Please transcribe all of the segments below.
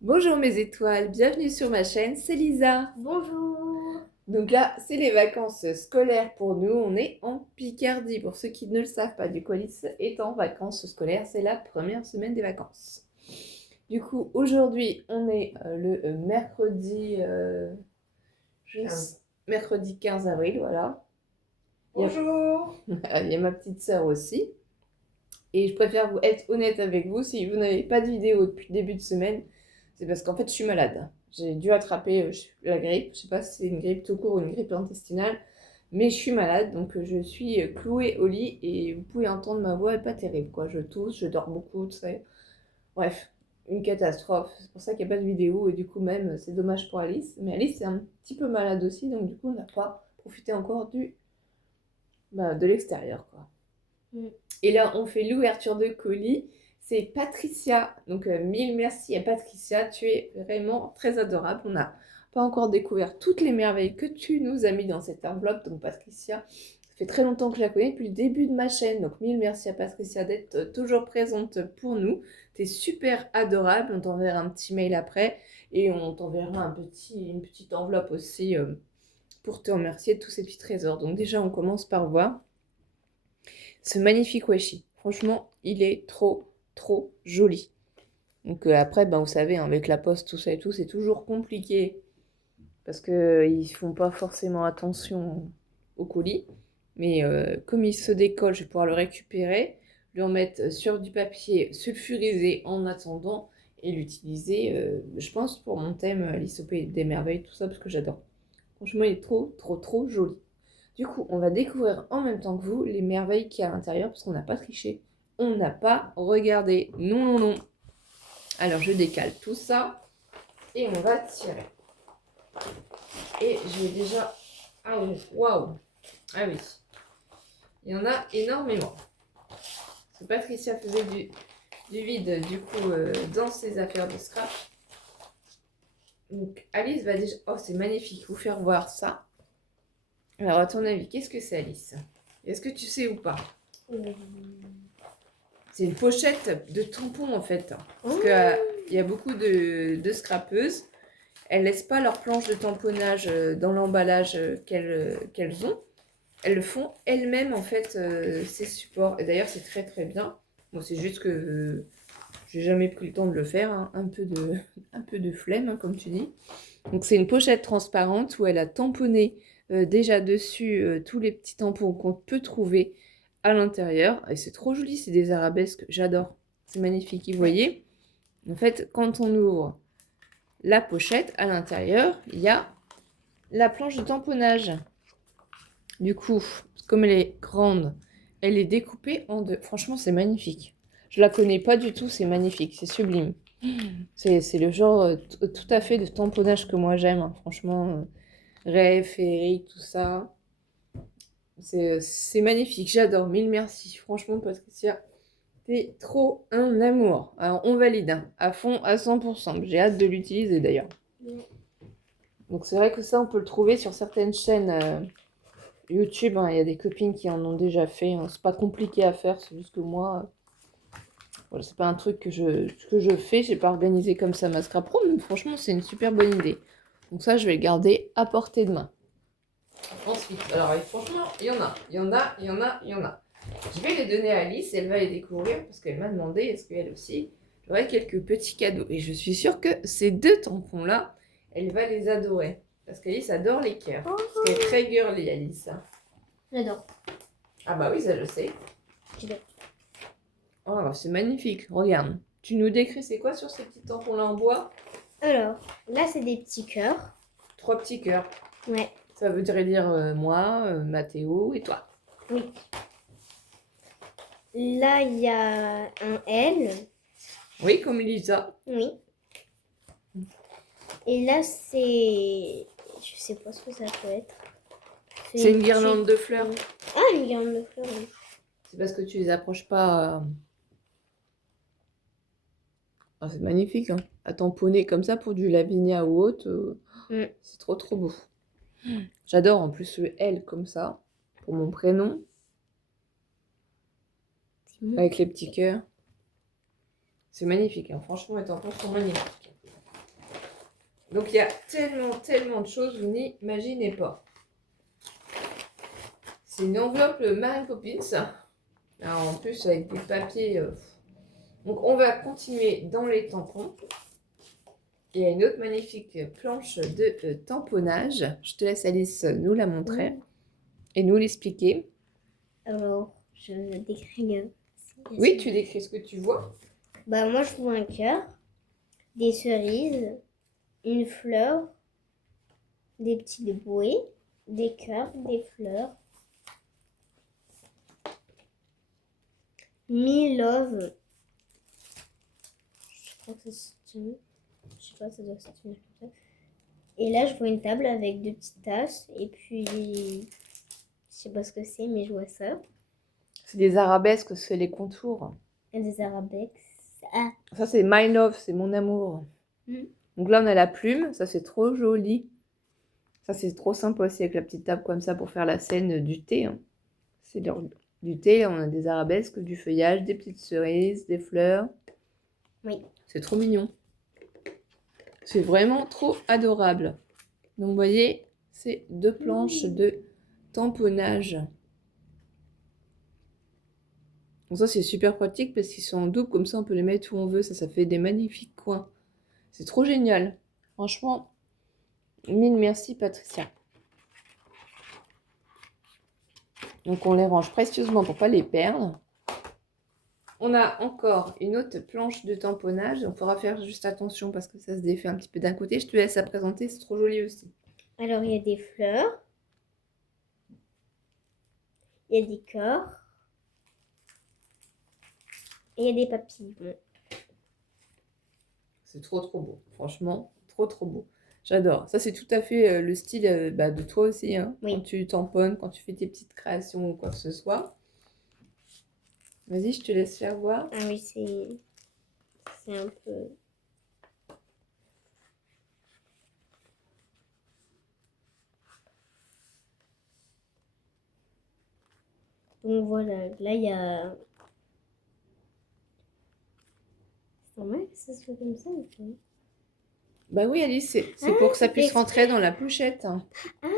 Bonjour mes étoiles, bienvenue sur ma chaîne, c'est Lisa. Bonjour. Donc là, c'est les vacances scolaires pour nous, on est en Picardie. Pour ceux qui ne le savent pas, du coup Alice est en vacances scolaires, c'est la première semaine des vacances. Du coup, aujourd'hui, on est le mercredi, 15. mercredi 15 avril, voilà. Bonjour. Il y a ma petite sœur aussi. Et je préfère vous être honnête avec vous, si vous n'avez pas de vidéo depuis le début de semaine, c'est parce qu'en fait je suis malade. J'ai dû attraper la grippe, je sais pas si c'est une grippe tout court ou une grippe intestinale, mais je suis malade, donc je suis clouée au lit et vous pouvez entendre ma voix, elle est pas terrible quoi. Je tousse, je dors beaucoup, tu sais. Bref, une catastrophe. C'est pour ça qu'il n'y a pas de vidéo et du coup même c'est dommage pour Alice. Mais Alice est un petit peu malade aussi, donc du coup on n'a pas profité encore de l'extérieur quoi. Mm. Et là, on fait l'ouverture de colis. C'est Patricia. Donc, mille merci à Patricia. Tu es vraiment très adorable. On n'a pas encore découvert toutes les merveilles que tu nous as mis dans cette enveloppe. Donc, Patricia, ça fait très longtemps que je la connais, depuis le début de ma chaîne. Donc, mille merci à Patricia d'être toujours présente pour nous. Tu es super adorable. On t'enverra un petit mail après. Et on t'enverra une petite enveloppe aussi pour te remercier de tous ces petits trésors. Donc, déjà, on commence par voir ce magnifique washi. Franchement, il est trop, trop joli. Donc après, ben, vous savez, hein, avec la poste, tout ça et tout, c'est toujours compliqué parce qu'ils ne font pas forcément attention au colis. Mais comme il se décolle, je vais pouvoir le récupérer, le remettre sur du papier sulfurisé en attendant et l'utiliser, je pense, pour mon thème Alice au Pays des Merveilles, tout ça, parce que j'adore. Franchement, il est trop, trop, trop joli. Du coup, on va découvrir en même temps que vous les merveilles qu'il y a à l'intérieur parce qu'on n'a pas triché. On n'a pas regardé. Non, non, non. Alors, je décale tout ça et on va tirer. Et je vais déjà... Ah oui, waouh. Ah oui. Il y en a énormément. Parce que Patricia faisait du vide, du coup, dans ses affaires de scrap. Donc, Alice va déjà... Oh, c'est magnifique. Vous faire voir ça. Alors, à ton avis, qu'est-ce que c'est, Alice? Est-ce que tu sais ou pas? C'est une pochette de tampons en fait. Parce qu'il y a beaucoup de scrapeuses. Elles ne laissent pas leur planche de tamponnage dans l'emballage qu'elles ont. Elles le font elles-mêmes en fait, ces supports. Et d'ailleurs, c'est très très bien. Bon, c'est juste que j'ai jamais pris le temps de le faire. Hein. Un peu de flemme, hein, comme tu dis. Donc, c'est une pochette transparente où elle a tamponné déjà dessus tous les petits tampons qu'on peut trouver à l'intérieur. Et c'est trop joli, c'est des arabesques, j'adore. C'est magnifique. Et vous voyez, en fait, quand on ouvre la pochette, à l'intérieur, il y a la planche de tamponnage. Du coup, comme elle est grande, elle est découpée en deux. Franchement, c'est magnifique. Je la connais pas du tout, c'est magnifique, c'est sublime. C'est le genre tout à fait de tamponnage que moi j'aime, hein. Franchement, rêve, féerique, tout ça. C'est magnifique, j'adore, mille merci. Franchement, Patricia, t'es trop un amour. Alors, on valide, hein, à fond, à 100%. J'ai hâte de l'utiliser d'ailleurs. Donc, c'est vrai que ça, on peut le trouver sur certaines chaînes YouTube. Hein. Il y a des copines qui en ont déjà fait. Hein. C'est pas compliqué à faire, c'est juste que moi, voilà, c'est pas un truc que je fais. J'ai pas organisé comme ça ma scrap pro, mais franchement, c'est une super bonne idée. Donc, ça, je vais le garder à portée de main. Ensuite, alors franchement, il y en a, il y en a, il y en a, il y en a. Je vais les donner à Alice, elle va les découvrir parce qu'elle m'a demandé est-ce qu'elle aussi j'aurais quelques petits cadeaux. Et je suis sûre que ces deux tampons-là, elle va les adorer. Parce qu'Alice adore les cœurs. Parce qu'elle est très girly, Alice. J'adore. Ah bah oui, ça je sais. Oh, c'est magnifique, regarde. Tu nous décris c'est quoi sur ces petits tampons-là en bois? Alors, là, c'est des petits cœurs. Trois petits cœurs. Ouais. Ça voudrait dire moi, Mathéo et toi. Oui. Là, il y a un L. Oui, comme Lisa. Oui. Et là, c'est... Je sais pas ce que ça peut être. C'est une guirlande de fleurs. Ah, une guirlande de fleurs, oui. C'est parce que tu les approches pas. Ah, c'est magnifique, hein. À tamponner comme ça pour du Lavinia ou autre, c'est trop trop beau. J'adore en plus le L comme ça, pour mon prénom, avec les petits cœurs. C'est magnifique, hein. Franchement, les tampons sont magnifiques. Donc, il y a tellement de choses, vous n'imaginez pas. C'est une enveloppe Mary Poppins. Alors, en plus, avec des papiers. Donc, on va continuer dans les tampons. Il y a une autre magnifique planche de tamponnage. Je te laisse, Alice, nous la montrer et nous l'expliquer. Alors, je décris. Oui, tu décris ce que tu vois. Bah, moi, je vois un cœur, des cerises, une fleur, des petites bouées, des cœurs, des fleurs. Me Love. Je crois que ça se tient. Je sais pas, ça doit se tenir comme ça. Et là, je vois une table avec deux petites tasses. Et puis, je sais pas ce que c'est, mais je vois ça. C'est des arabesques, c'est les contours. Et des arabesques. Ah. Ça, c'est My Love, c'est mon amour. Donc là, on a la plume. Ça, c'est trop joli. Ça, c'est trop sympa aussi avec la petite table comme ça pour faire la scène du thé. Hein. C'est du thé. On a des arabesques, du feuillage, des petites cerises, des fleurs. Oui. C'est trop mignon. C'est vraiment trop adorable. Donc, vous voyez, c'est deux planches de tamponnage. Donc ça, c'est super pratique parce qu'ils sont en double. Comme ça, on peut les mettre où on veut. Ça fait des magnifiques coins. C'est trop génial. Franchement, mille merci, Patricia. Donc, on les range précieusement pour pas les perdre. On a encore une autre planche de tamponnage. On faudra faire juste attention parce que ça se défait un petit peu d'un côté. Je te laisse la présenter, c'est trop joli aussi. Alors, il y a des fleurs. Il y a des cœurs. Et il y a des papillons. C'est trop beau. Franchement, trop beau. J'adore. Ça, c'est tout à fait le style de toi aussi. Hein, oui. Quand tu tamponnes, quand tu fais tes petites créations ou quoi que ce soit. Vas-y, je te laisse faire voir. Ah oui, c'est un peu... Donc voilà, là il y a... C'est normal que ça soit comme ça ou pas? Bah oui, Alice, c'est pour que ça puisse rentrer dans la pochette. Ah.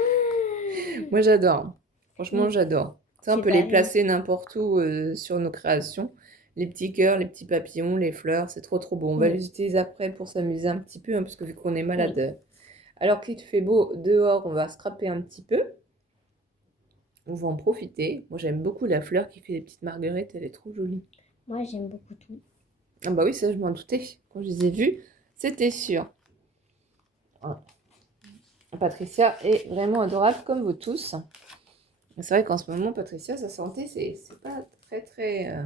Moi, j'adore. Franchement, Oui. j'adore. Ça, on peut les placer n'importe où sur nos créations. Les petits cœurs, les petits papillons, les fleurs, c'est trop beau. On va les utiliser après pour s'amuser un petit peu, hein, parce que vu qu'on est malade, alors qu'il fait beau dehors, on va scraper un petit peu. On va en profiter. Moi, j'aime beaucoup la fleur qui fait des petites marguerites, elle est trop jolie. Moi, j'aime beaucoup tout. Ah bah oui, ça, je m'en doutais. Quand je les ai vus, c'était sûr. Voilà. Patricia est vraiment adorable, comme vous tous. C'est vrai qu'en ce moment, Patricia, sa santé, c'est pas très...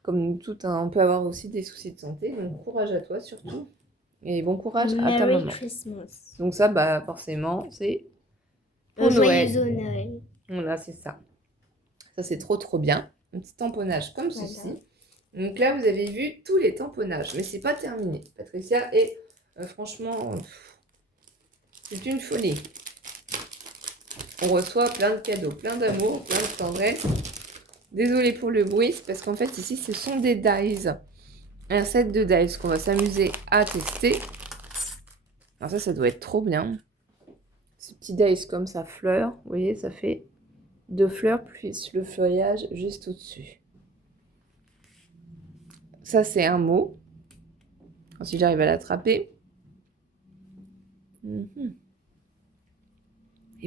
Comme tout, hein, on peut avoir aussi des soucis de santé. Donc, courage à toi, surtout. Et bon courage à ta maman. Christmas. Donc ça, bah forcément, c'est pour Noël. Joyeux Noël. Voilà, c'est ça. Ça, c'est trop bien. Un petit tamponnage comme ceci. Donc là, vous avez vu tous les tamponnages. Mais c'est pas terminé. Patricia est franchement... c'est une folie. On reçoit plein de cadeaux, plein d'amour, plein de tendresse. Désolée pour le bruit, c'est parce qu'en fait, ici, ce sont des dies. Un set de dies qu'on va s'amuser à tester. Alors ça doit être trop bien. Ces petits dies comme ça fleur. Vous voyez, ça fait 2 fleurs plus le feuillage juste au-dessus. Ça, c'est un mot. Ensuite, j'arrive à l'attraper. Il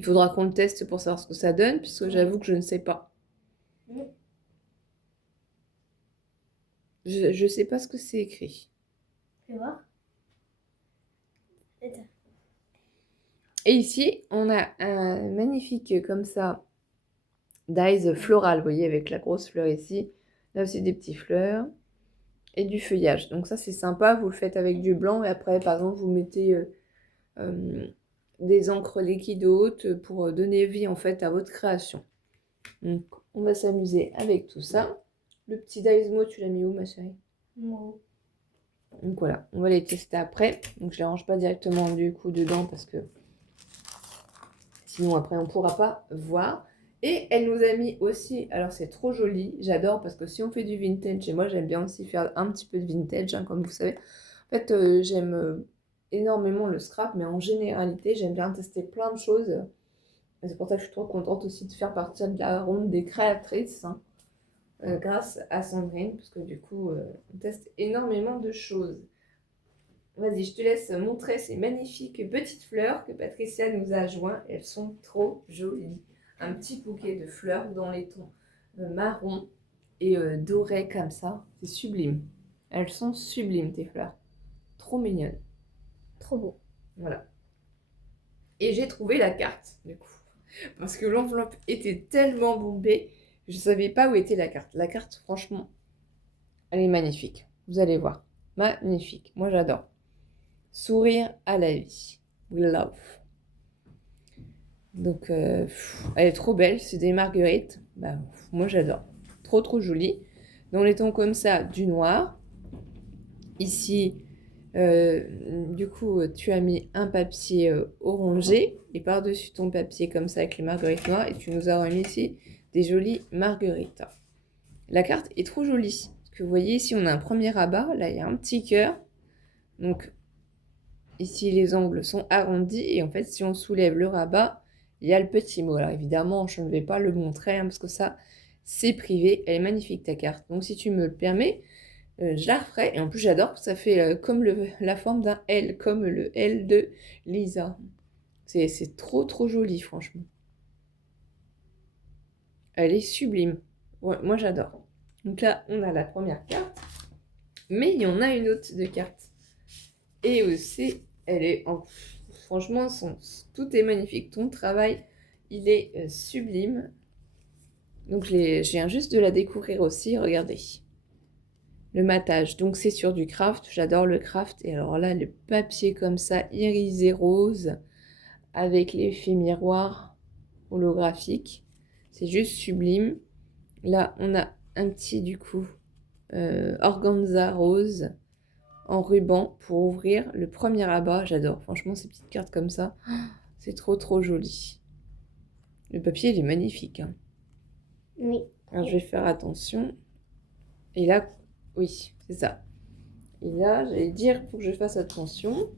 faudra qu'on le teste pour savoir ce que ça donne, puisque j'avoue que je ne sais pas. Je ne sais pas ce que c'est écrit. Fais voir. Et ici, on a un magnifique, comme ça, dies floral, vous voyez, avec la grosse fleur ici. Là aussi, des petites fleurs et du feuillage. Donc ça, c'est sympa. Vous le faites avec du blanc et après, par exemple, vous mettez des encres liquides hautes pour donner vie, en fait, à votre création. Donc, on va s'amuser avec tout ça. Le petit dies mot, tu l'as mis où, ma chérie? Mot. Donc voilà, on va les tester après. Donc je les range pas directement du coup dedans parce que sinon après on pourra pas voir. Et elle nous a mis aussi, alors c'est trop joli, j'adore parce que si on fait du vintage, et moi j'aime bien aussi faire un petit peu de vintage, hein, comme vous savez. En fait, j'aime énormément le scrap, mais en généralité, j'aime bien tester plein de choses. Et c'est pour ça que je suis trop contente aussi de faire partie de la ronde des créatrices, hein, grâce à Sandrine, parce que du coup, on teste énormément de choses. Vas-y, je te laisse montrer ces magnifiques petites fleurs que Patricia nous a joints. Elles sont trop jolies. Un petit bouquet de fleurs dans les tons marron et doré comme ça. C'est sublime. Elles sont sublimes, tes fleurs. Trop mignonnes. Trop beau. Voilà. Et j'ai trouvé la carte, du coup. Parce que l'enveloppe était tellement bombée, je ne savais pas où était la carte. La carte, franchement, elle est magnifique. Vous allez voir. Magnifique. Moi, j'adore. Sourire à la vie. We love. Donc, elle est trop belle. C'est des marguerites. Bah, moi, j'adore. Trop, trop jolie. Dans les tons comme ça, du noir. Ici, du coup, tu as mis un papier orangé. Et par-dessus ton papier comme ça avec les marguerites noires. Et tu nous as remis ici des jolies marguerites. La carte est trop jolie. Parce que vous voyez, ici, on a un premier rabat. Là, il y a un petit cœur. Donc, ici, les angles sont arrondis. Et en fait, si on soulève le rabat, il y a le petit mot. Alors, évidemment, je ne vais pas le montrer, hein, parce que ça, c'est privé. Elle est magnifique, ta carte. Donc, si tu me le permets, je la referai. Et en plus, j'adore que ça fait comme la forme d'un L, comme le L de Lisa. C'est trop, trop joli, franchement. Elle est sublime. Ouais, moi, j'adore. Donc là, on a la première carte. Mais il y en a une autre de carte. Et aussi, elle est... franchement, tout est magnifique. Ton travail, il est sublime. Donc, je viens juste de la découvrir aussi. Regardez. Le matage. Donc, c'est sur du craft. J'adore le craft. Et alors là, le papier comme ça, irisé rose, avec l'effet miroir holographique. C'est juste sublime. Là, on a un petit, du coup, organza rose en ruban pour ouvrir le premier rabat. J'adore. Franchement, ces petites cartes comme ça, c'est trop, trop joli. Le papier, il est magnifique, hein. Oui. Alors, je vais faire attention. Et là, oui, c'est ça. Et là, j'allais dire, il faut que je fasse attention.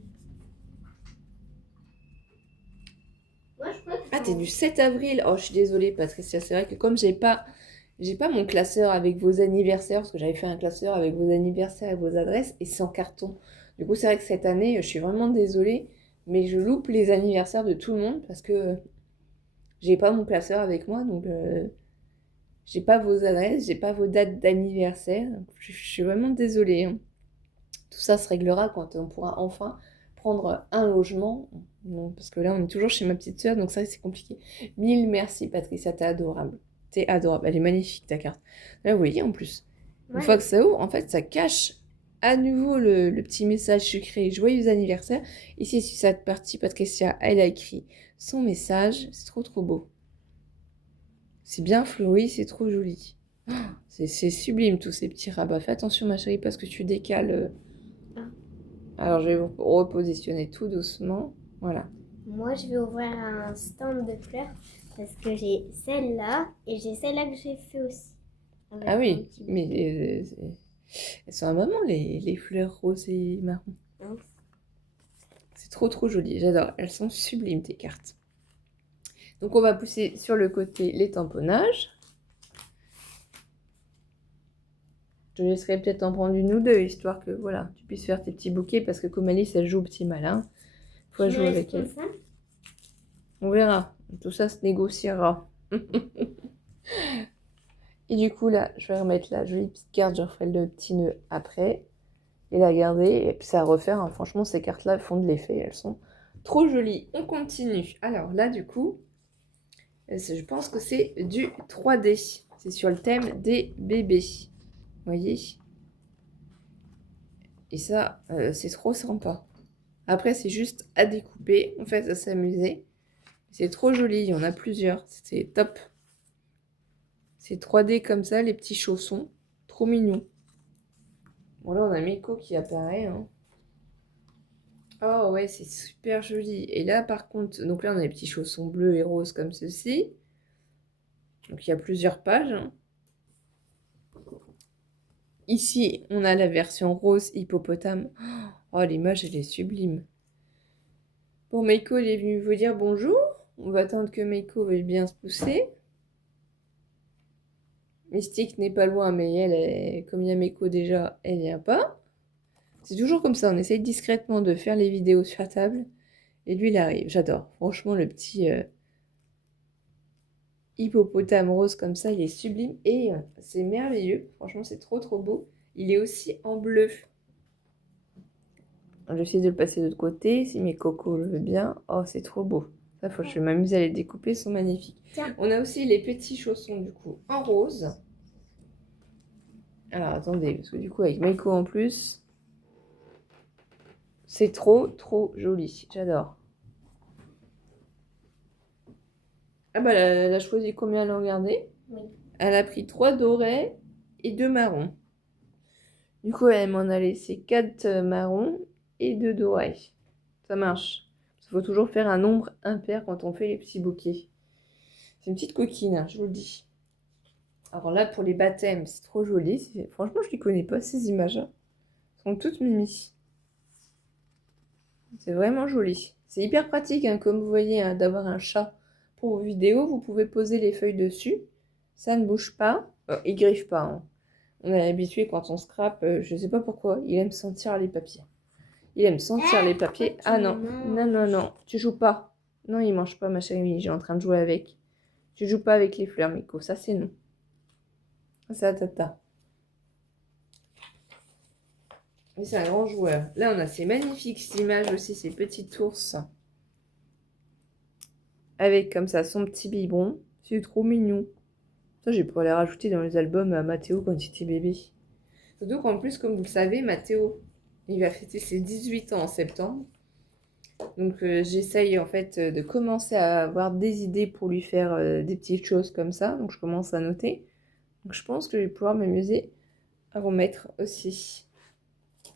Moi, je crois que Ah, t'es du 7 avril. Oh, je suis désolée, Patricia. C'est vrai que comme j'ai pas mon classeur avec vos anniversaires, parce que j'avais fait un classeur avec vos anniversaires et vos adresses, et c'est en carton. Du coup, c'est vrai que cette année, je suis vraiment désolée, mais je loupe les anniversaires de tout le monde parce que j'ai pas mon classeur avec moi, donc j'ai pas vos adresses, j'ai pas vos dates d'anniversaire. Je suis vraiment désolée, hein. Tout ça se réglera quand on pourra enfin prendre un logement. Non, parce que là, on est toujours chez ma petite sœur, donc ça, c'est compliqué. Mille merci, Patricia, t'es adorable. T'es adorable. Elle est magnifique, ta carte. Là, vous voyez, en plus, une fois que ça ouvre, en fait, ça cache à nouveau le petit message sucré. Joyeux anniversaire. Ici, sur cette partie, Patricia, elle a écrit son message. C'est trop, trop beau. C'est bien fleuri, c'est trop joli. C'est sublime, tous ces petits rabats. Fais attention, ma chérie, parce que tu décales. Alors, je vais vous repositionner tout doucement. Voilà. moi, je vais ouvrir un stand de fleurs parce que j'ai celle-là et j'ai celle-là que j'ai fait aussi. Ah oui, mais elles sont à maman, les fleurs roses et marron. Hein. C'est trop, trop joli. J'adore. Elles sont sublimes, tes cartes. Donc, on va pousser sur le côté les tamponnages. Je te laisserai peut-être en prendre une ou deux, histoire que voilà, tu puisses faire tes petits bouquets, parce que comme Alice, elle joue au petit malin, faut jouer avec elle. On verra. Tout ça se négociera. Et du coup, là, je vais remettre la jolie petite carte. Je referai le petit nœud après. Et la garder. Et puis, ça à refaire, hein. Franchement, ces cartes-là font de l'effet. Elles sont trop jolies. On continue. Alors là, du coup, je pense que c'est du 3D. C'est sur le thème des bébés. Vous voyez? Et ça, c'est trop sympa. Après, c'est juste à découper. En fait, à s'amuser. C'est trop joli. Il y en a plusieurs. C'est top. C'est 3D comme ça, les petits chaussons. Trop mignon. Bon, là, on a Miko qui apparaît, hein. Oh, ouais, c'est super joli. Et là, par contre, donc là, on a les petits chaussons bleus et roses comme ceci. Donc, il y a plusieurs pages, hein. Ici, on a la version rose hippopotame. Oh, l'image, elle est sublime. Bon, Meiko, il est venu vous dire bonjour. On va attendre que Meiko veuille bien se pousser. Mystique n'est pas loin, mais comme il y a Meiko déjà, elle vient pas. C'est toujours comme ça, on essaye discrètement de faire les vidéos sur la table. Et lui, il arrive. J'adore. Franchement, le petit hippopotame rose comme ça, il est sublime. Et c'est merveilleux. Franchement, c'est trop trop beau. Il est aussi en bleu. J'essaie de le passer de l'autre côté, si mes cocos le veulent bien. Oh, c'est trop beau. Ça, je vais m'amuser à les découper, ils sont magnifiques. Tiens. On a aussi les petits chaussons, du coup, en rose. Alors, attendez, parce que du coup, avec Meiko en plus, c'est trop, trop joli. J'adore. Ah bah, elle a choisi combien elle en regardait? Oui. Elle a pris 3 dorés et 2 marrons. Du coup, elle m'en a laissé 4 marrons et 2 dorés. Ça marche. Il faut toujours faire un nombre impair quand on fait les petits bouquets. C'est une petite coquine, hein, je vous le dis. Alors là, pour les baptêmes, c'est trop joli. Franchement, je ne les connais pas, ces images. Elles sont toutes mimi. C'est vraiment joli. C'est hyper pratique, hein, comme vous voyez, hein, d'avoir un chat pour vos vidéos. Vous pouvez poser les feuilles dessus. Ça ne bouge pas. Il griffe pas, hein. On est habitué quand on scrape, je ne sais pas pourquoi, il aime sentir les papiers. Il aime sentir les papiers. Ah non, non, non, non, tu joues pas. Non, il mange pas, ma chérie, j'ai en train de jouer avec. Tu joues pas avec les fleurs, Miko, ça c'est non. Ça, tata. Mais c'est un grand joueur. Là, on a ces magnifiques images aussi, ces petites ours. Avec comme ça son petit biberon. C'est trop mignon. Ça, j'ai pour les rajouter dans les albums à Mathéo quand il était bébé. Surtout qu'en plus, comme vous le savez, Mathéo, il va fêter ses 18 ans en septembre. Donc j'essaye en fait de commencer à avoir des idées pour lui faire des petites choses comme ça. Donc je commence à noter. Donc je pense que je vais pouvoir m'amuser à remettre aussi.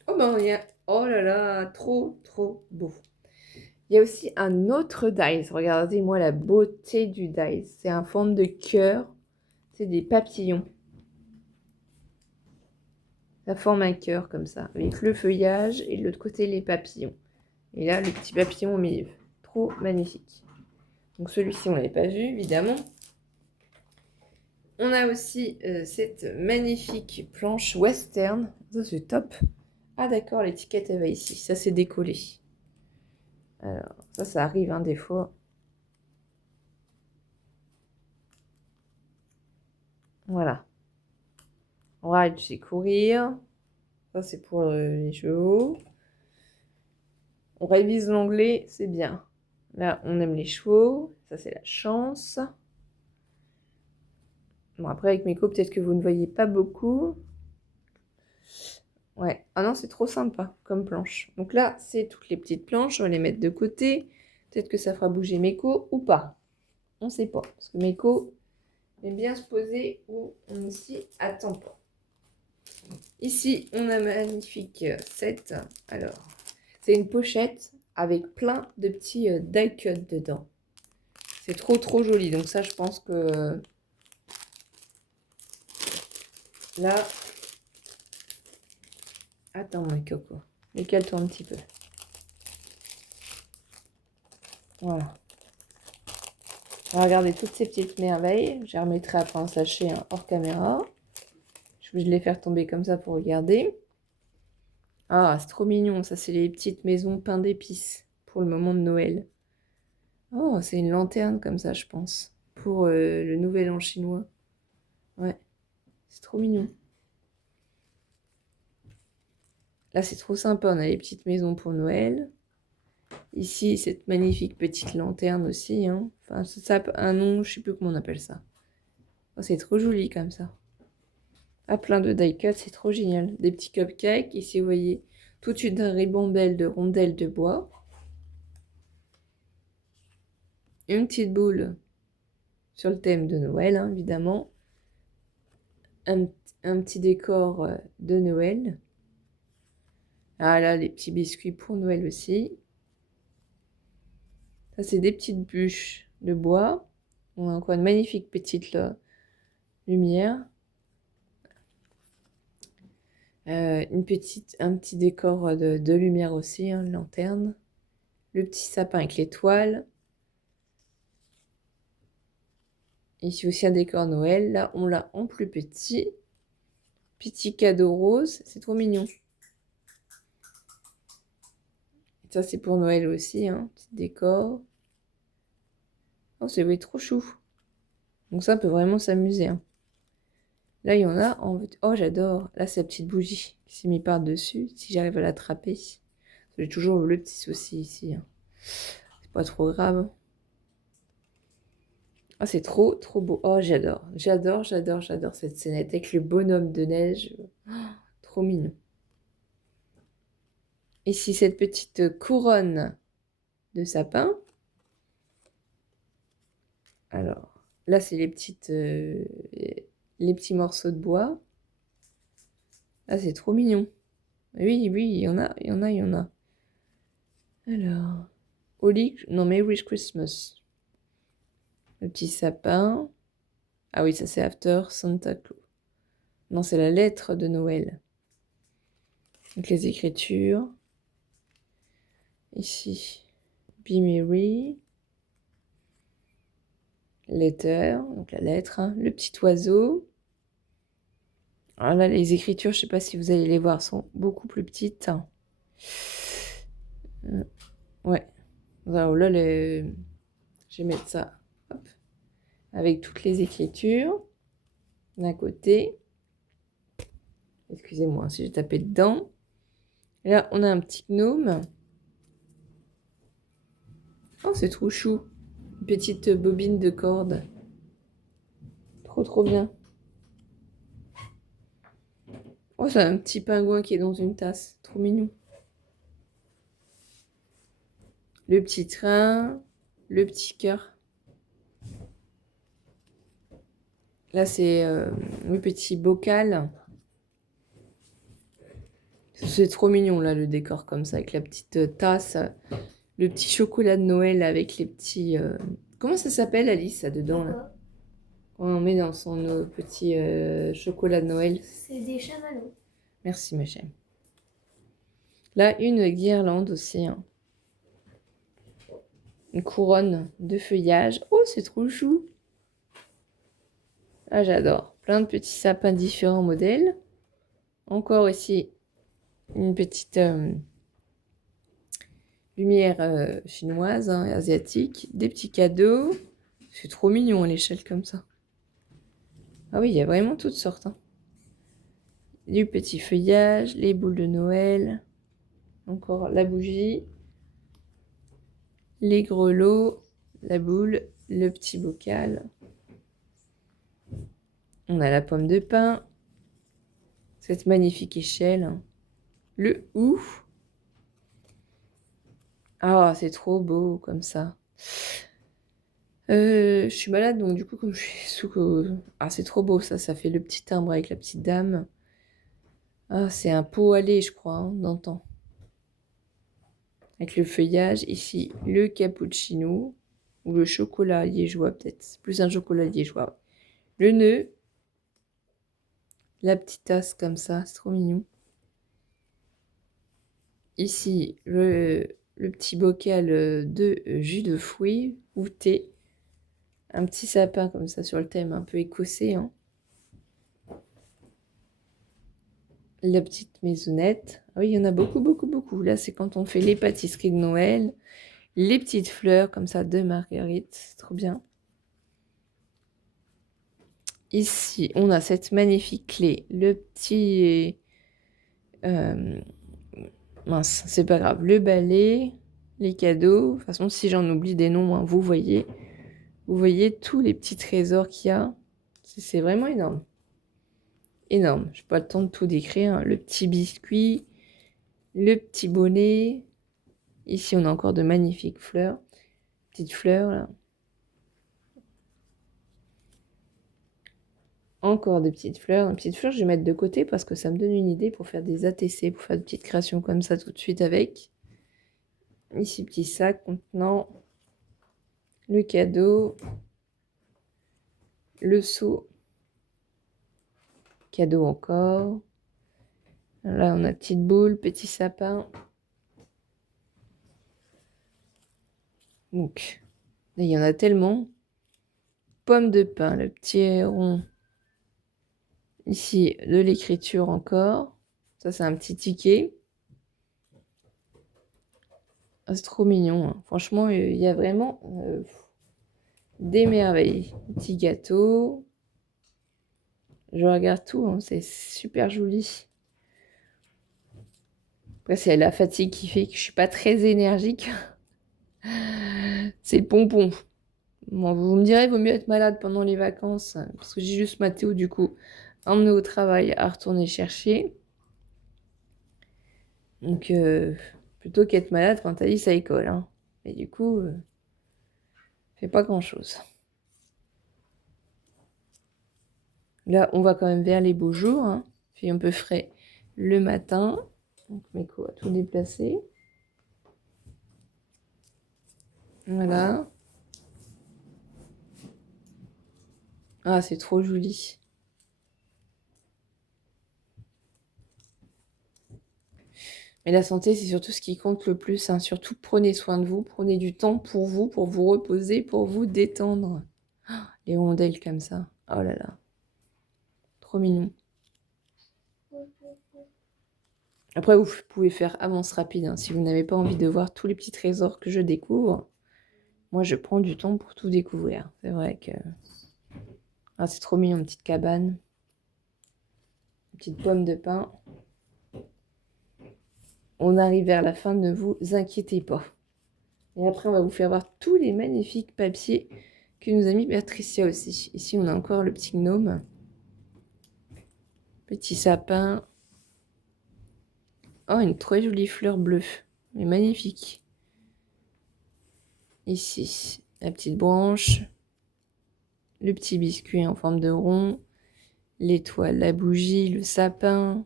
Oh ben il y a... Oh là là, trop trop beau. Il y a aussi un autre dice. Regardez-moi la beauté du dice. C'est en forme de cœur. C'est des papillons. Ça forme un cœur comme ça, avec le feuillage et de l'autre côté les papillons. Et là, le petit papillon au milieu. Trop magnifique. Donc celui-ci, on ne l'avait pas vu, évidemment. On a aussi cette magnifique planche western. Ça, c'est top. Ah d'accord, l'étiquette, elle va ici. Ça, c'est décollé. Alors, ça arrive hein, des fois. Voilà. Ride, c'est courir. Ça, c'est pour les chevaux. On révise l'anglais, c'est bien. Là, on aime les chevaux. Ça, c'est la chance. Bon, après, avec Miko, peut-être que vous ne voyez pas beaucoup. Ouais. Ah non, c'est trop sympa comme planche. Donc là, c'est toutes les petites planches. On va les mettre de côté. Peut-être que ça fera bouger Miko ou pas. On ne sait pas. Parce que Miko aime bien se poser où on ne s'y attend pas. Ici, on a un magnifique set. Alors, c'est une pochette avec plein de petits die cuts dedans. C'est trop trop joli. Donc ça, je pense que là... Attends, mon coco. Décale-toi un petit peu. Voilà. On va regarder toutes ces petites merveilles. Je les remettrai après en sachet hein, hors caméra. Je vais les faire tomber comme ça pour regarder. Ah, c'est trop mignon. Ça, c'est les petites maisons pain d'épices pour le moment de Noël. Oh, c'est une lanterne comme ça, je pense. Pour le nouvel an chinois. Ouais, c'est trop mignon. Là, c'est trop sympa. On a les petites maisons pour Noël. Ici, cette magnifique petite lanterne aussi. Hein. Enfin, ça a un nom, je sais plus comment on appelle ça. Oh, c'est trop joli comme ça. Ah, plein de die cuts, c'est trop génial. Des petits cupcakes. Ici, vous voyez, toute une ribambelle de rondelles de bois. Une petite boule sur le thème de Noël, hein, évidemment. Un petit décor de Noël. Ah là, les petits biscuits pour Noël aussi. Ça, c'est des petites bûches de bois. On a encore une magnifique petite lumière. Un petit décor de lumière aussi, hein, une lanterne. Le petit sapin avec l'étoile. Ici aussi un décor Noël. Là, on l'a en plus petit. Petit cadeau rose. C'est trop mignon. Et ça, c'est pour Noël aussi. Hein. Petit décor. Oh, c'est oui, trop chou. Donc ça, on peut vraiment s'amuser. Hein. Là, il y en a en... Oh, j'adore. Là, c'est la petite bougie qui s'est mise par-dessus. Si j'arrive à l'attraper. J'ai toujours le petit souci ici. Hein. C'est pas trop grave. Ah, c'est trop, trop beau. Oh, j'adore. J'adore, j'adore, j'adore cette scénette avec le bonhomme de neige. Oh, trop mignon. Ici, cette petite couronne de sapin. Alors, là, c'est les petits morceaux de bois. Là, c'est trop mignon. Oui, oui, il y en a, il y en a, il y en a. Alors, non, Merry Christmas. Le petit sapin. Ah oui, ça c'est After Santa Claus. Non, c'est la lettre de Noël. Donc les écritures. Ici, Be Merry. Letter, donc la lettre. Hein. Le petit oiseau. Alors là, les écritures, je ne sais pas si vous allez les voir, sont beaucoup plus petites. Ouais. Alors là, je vais mettre ça. Hop. Avec toutes les écritures. D'un côté. Excusez-moi si j'ai tapé dedans. Et là, on a un petit gnome. Oh, c'est trop chou. Une petite bobine de corde. Trop, trop bien. Oh, c'est un petit pingouin qui est dans une tasse. Trop mignon. Le petit train. Le petit cœur. Là, c'est le petit bocal. C'est trop mignon, là, le décor comme ça, avec la petite tasse. Le petit chocolat de Noël avec les petits... Comment ça s'appelle, Alice, ça, dedans, là? On met dans son petit chocolat de Noël. C'est des chamallows. Merci, ma chérie. Là, une guirlande aussi. Hein. Une couronne de feuillage. Oh, c'est trop chou. Ah, j'adore. Plein de petits sapins différents modèles. Encore ici, une petite lumière chinoise, hein, asiatique. Des petits cadeaux. C'est trop mignon à l'échelle comme ça. Ah oui, il y a vraiment toutes sortes. Hein. Du petit feuillage, les boules de Noël. Encore la bougie. Les grelots, la boule, le petit bocal. On a la pomme de pin. Cette magnifique échelle. Le ouf. Ah, c'est trop beau comme ça. Je suis malade, donc du coup, comme je suis sous... Ah, c'est trop beau, ça fait le petit timbre avec la petite dame. Ah, c'est un pot à lait, je crois, hein, d'antan. Avec le feuillage, ici, le cappuccino, ou le chocolat liégeois, peut-être. Plus un chocolat liégeois. Le nœud. La petite tasse comme ça, c'est trop mignon. Ici, le petit bocal de jus de fruits ou thé. Un petit sapin comme ça sur le thème un peu écossais. Hein. La petite maisonnette. Ah oui, il y en a beaucoup, beaucoup, beaucoup. Là, c'est quand on fait les pâtisseries de Noël. Les petites fleurs comme ça de marguerite. C'est trop bien. Ici, on a cette magnifique clé. Le petit... mince, c'est pas grave. Le balai, les cadeaux. De toute façon, si j'en oublie des noms, hein, vous voyez tous les petits trésors qu'il y a. C'est vraiment énorme. Énorme. Je n'ai pas le temps de tout décrire. Hein. Le petit biscuit, le petit bonnet. Ici, on a encore de magnifiques fleurs. Petites fleurs, là. Encore des petites fleurs. Une petite fleur, je vais mettre de côté parce que ça me donne une idée pour faire des ATC, pour faire de petites créations comme ça tout de suite avec. Ici, petit sac contenant le cadeau, le seau, cadeau encore. Là, on a petite boule, petit sapin. Donc, là, il y en a tellement. Pomme de pin, le petit rond. Ici, de l'écriture encore. Ça, c'est un petit ticket. Ah, c'est trop mignon, hein. Franchement, il y a vraiment des merveilles. Petit gâteau. Je regarde tout, hein, c'est super joli. Après, c'est la fatigue qui fait que je suis pas très énergique. C'est le pompon. Bon, vous me direz, il vaut mieux être malade pendant les vacances, parce que j'ai juste Mathéo, du coup, emmené au travail à retourner chercher. Donc, plutôt qu'être malade quand Alice à l'école, hein. Et du coup, fait pas grand-chose. Là, on va quand même vers les beaux jours, hein. Il fait un peu frais le matin. Donc, Meko a tout déplacé. Voilà. Ah, c'est trop joli. Mais la santé, c'est surtout ce qui compte le plus, hein. Surtout, prenez soin de vous. Prenez du temps pour vous reposer, pour vous détendre. Les rondelles comme ça. Oh là là. Trop mignon. Après, vous pouvez faire avance rapide, hein. Si vous n'avez pas envie de voir tous les petits trésors que je découvre, moi, je prends du temps pour tout découvrir. C'est vrai que... Ah, c'est trop mignon, une petite cabane. Une petite pomme de pin. On arrive vers la fin, ne vous inquiétez pas. Et après, on va vous faire voir tous les magnifiques papiers que nous a mis Patricia aussi. Ici, on a encore le petit gnome. Petit sapin. Oh, une très jolie fleur bleue. Mais magnifique. Ici, la petite branche. Le petit biscuit en forme de rond. L'étoile, la bougie, le sapin.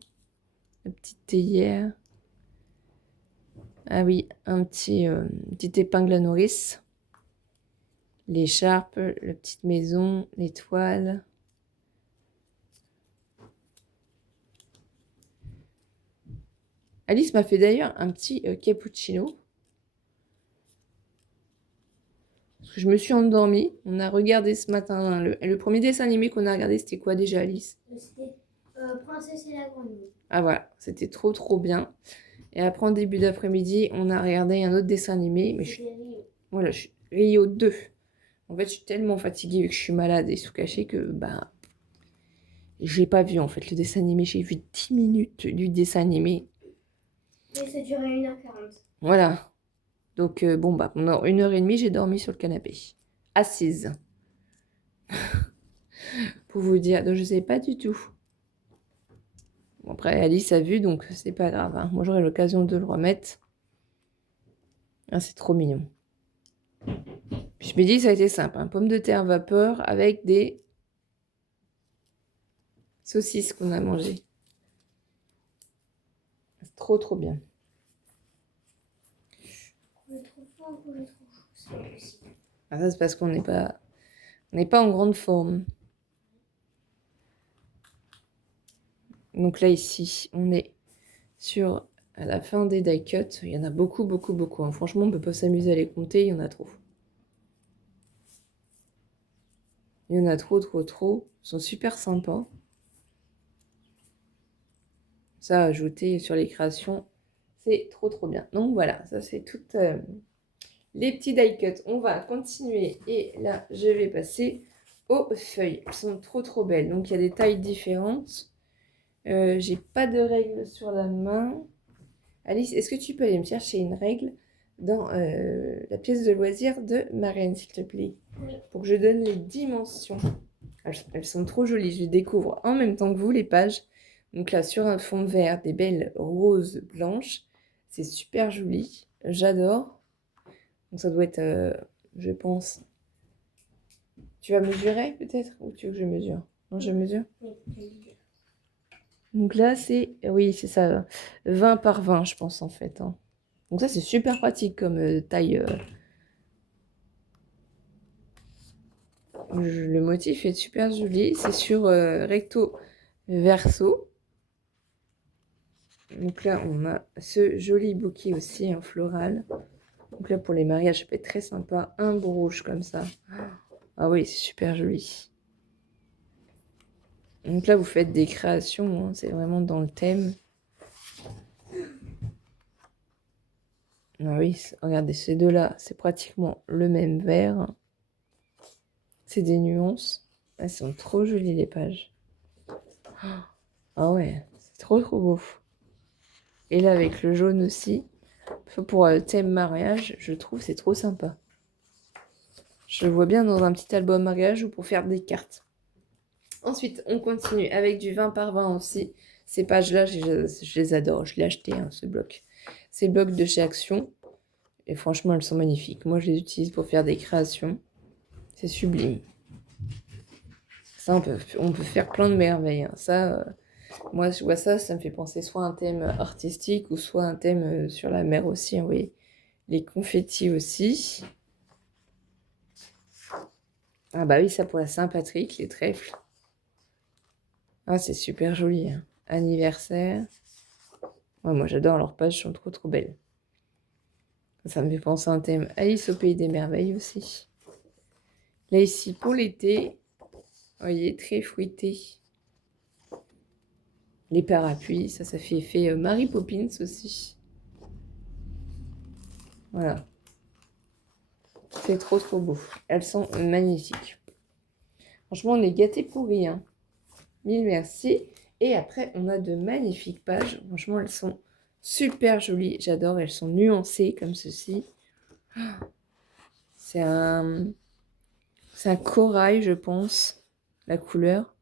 La petite théière. Ah oui, une petite épingle à nourrice. L'écharpe, la petite maison, l'étoile. Alice m'a fait d'ailleurs un petit cappuccino. Parce que je me suis endormie. On a regardé ce matin. Le premier dessin animé qu'on a regardé, c'était quoi déjà, Alice? C'était Princesse et la Grenouille. Ah voilà, c'était trop trop bien. Et après, en début d'après-midi, on a regardé un autre dessin animé. Mais voilà, je suis Rio 2. En fait, je suis tellement fatiguée vu que je suis malade et sous cachet que bah, j'ai pas vu en fait le dessin animé. J'ai vu 10 minutes du dessin animé. Mais ça durait 1h40. Voilà. Donc, bon, bah, pendant 1h30, j'ai dormi sur le canapé. Assise. Pour vous dire. Donc, je sais pas du tout. Bon, après, Alice a vu, donc c'est pas grave, hein. Moi, j'aurai l'occasion de le remettre. Ah, c'est trop mignon. Puis je me dis, ça a été simple, hein. Pommes de terre vapeur avec des saucisses qu'on a mangées. C'est trop, trop bien. On est trop fort, on est trop chaud, c'est pas possible. Ah, ça, c'est parce qu'on n'est pas en grande forme. Donc là, ici, on est sur à la fin des die cuts. Il y en a beaucoup, beaucoup, beaucoup, hein. Franchement, on ne peut pas s'amuser à les compter, il y en a trop. Il y en a trop, trop, trop. Ils sont super sympas. Ça, ajouter sur les créations, c'est trop, trop bien. Donc voilà, ça, c'est toutes les petits die cuts. On va continuer. Et là, je vais passer aux feuilles. Elles sont trop, trop belles. Donc, il y a des tailles différentes. J'ai pas de règles sur la main. Alice, est-ce que tu peux aller me chercher une règle dans la pièce de loisirs de Marianne, s'il te plaît? Pour que je donne les dimensions. Elles sont trop jolies. Je découvre en même temps que vous les pages. Donc là, sur un fond vert, des belles roses blanches. C'est super joli. J'adore. Donc ça doit être, je pense... Tu vas mesurer peut-être? Ou tu veux que je mesure? Non, je mesure. Donc là, c'est... Oui, c'est ça. 20 par 20, je pense, en fait, hein. Donc ça, c'est super pratique comme taille. Le motif est super joli. C'est sur recto verso. Donc là, on a ce joli bouquet aussi, un floral. Donc là, pour les mariages, ça peut être très sympa. Un beau rouge comme ça. Ah oui, c'est super joli. Donc là, vous faites des créations, hein, c'est vraiment dans le thème. Ah oui, regardez, ces deux-là, c'est pratiquement le même vert. C'est des nuances. Elles sont trop jolies, les pages. Ah ouais, c'est trop beau. Et là, avec le jaune aussi. Pour thème mariage, je trouve c'est trop sympa. Je le vois bien dans un petit album mariage ou pour faire des cartes. Ensuite, on continue avec du 20 par 20 aussi. Ces pages-là, je les adore. Je l'ai acheté, hein, ce bloc. Ces blocs de chez Action. Et franchement, elles sont magnifiques. Moi, je les utilise pour faire des créations. C'est sublime. Ça, on peut faire plein de merveilles, hein. Ça, moi, je vois ça, ça me fait penser soit un thème artistique ou soit un thème sur la mer aussi, hein, oui. Les confettis aussi. Ah bah oui, ça pour la Saint-Patrick, les trèfles. Ah, c'est super joli, hein. Anniversaire. Ouais, moi, j'adore leurs pages, elles sont trop trop belles. Ça me fait penser à un thème Alice au Pays des Merveilles aussi. Là, ici, pour l'été, vous voyez, très fruité. Les parapluies, ça fait effet Mary Poppins aussi. Voilà. C'est trop trop beau. Elles sont magnifiques. Franchement, on est gâtés pourris, hein. Mille merci. Et après, on a de magnifiques pages. Franchement, elles sont super jolies. J'adore. Elles sont nuancées comme ceci. C'est un corail, je pense, la couleur.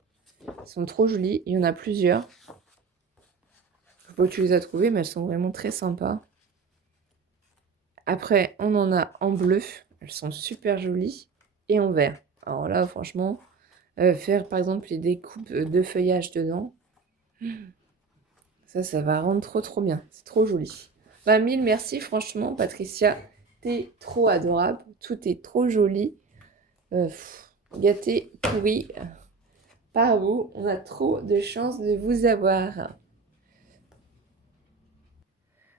Elles sont trop jolies. Il y en a plusieurs. Je sais pas où tu les as trouvées, mais elles sont vraiment très sympas. Après, on en a en bleu. Elles sont super jolies. Et en vert. Alors là, franchement, faire par exemple les découpes de feuillage dedans, ça va rendre trop trop bien. C'est trop joli. Bah, mille merci, franchement, Patricia. T'es trop adorable. Tout est trop joli. Gâté, pourri. Par vous, on a trop de chance de vous avoir.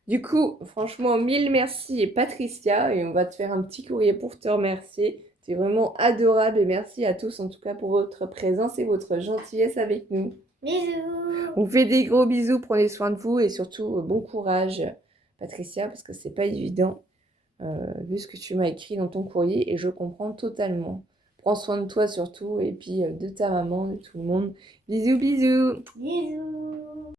Du coup, franchement, mille merci et Patricia, et on va te faire un petit courrier pour te remercier. Tu es vraiment adorable et merci à tous en tout cas pour votre présence et votre gentillesse avec nous. Bisous. On vous fait des gros bisous, prenez soin de vous et surtout bon courage Patricia parce que c'est pas évident vu ce que tu m'as écrit dans ton courrier et je comprends totalement. Prends soin de toi surtout et puis de ta maman, de tout le monde. Bisous bisous. Bisous.